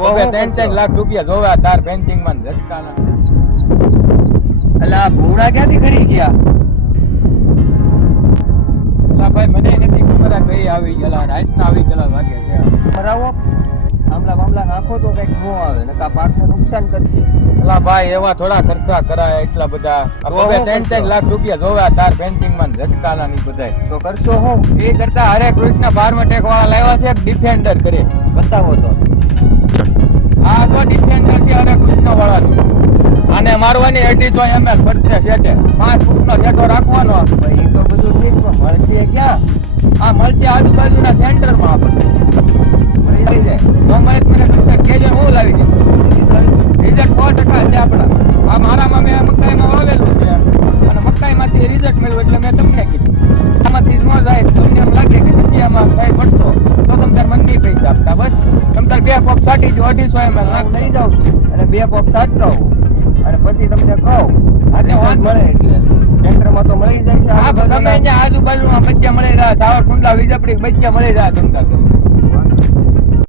3 લાખ રૂપિયા જોવે તાર પેન્ટિંગ માં ઝટકાના. એટલે આ ભૂરા ક્યાંથી ખરી ગયા? અલા ભાઈ મને નથી ખબર આ કઈ આવી ગયેલા રાતના આવી ગયેલા વાગે છે. મરાવો આમલા નાખો તો કઈક નો આવે નકા પાકને નુકસાન કરશે. અલા ભાઈ એવા થોડા ખર્ચા કરાય એટલા બધા. હવે 3 લાખ રૂપિયા જોવે તાર પેન્ટિંગ માં ઝટકાના ની બધાય તો કરશો હું એ કરતા હરે કૃષ્ણ ફાર્મટેક વાળા લાવ્યા છે ડિફેન્ડર કરે. બતાવો તો. આ તો ડિફેન્ડર છે હરે કૃષ્ણ વાળાનું. આને મારવાની 250 ml પડશે સેટે 5 ફૂટનો સેટો રાખવાનો. ભાઈ એ તો બધું ઠીક પણ મળશે ક્યાં? આ મળશે આજુબાજુના સેન્ટરમાં આપણે મળી જાય. ગમે મને તમને કેજો હું લાવી દઉં. રિઝલ્ટ 100% છે આપણા. આ મારામાં મેં મકાઈમાં વાવેલું છે અને મકાઈમાંથી રિઝલ્ટ મળ્યું એટલે મેં તમને કીધું. આમાંથી ન જાય તમને એમ લાગે કે નથી આમાં કઈ પડતો તો તમે તાર મનની પૈસા આપતા બસ. તમે તાર 2 પોપ છાંટી દો 250 ml નાખ લઈ જાઉં છું એટલે 2 પોપ છાંટતા હોઉં અને પછી તમને કહું વાંધો મળે એટલે સેન્ટરમાં તો મળી જાય છે. આ ગમે ત્યાં આજુબાજુમાં બચ્ચા મળી રહ્યા સાવરકુંડલા વિજયપુરી બચ્ચા મળી રહ્યા તમ તાર.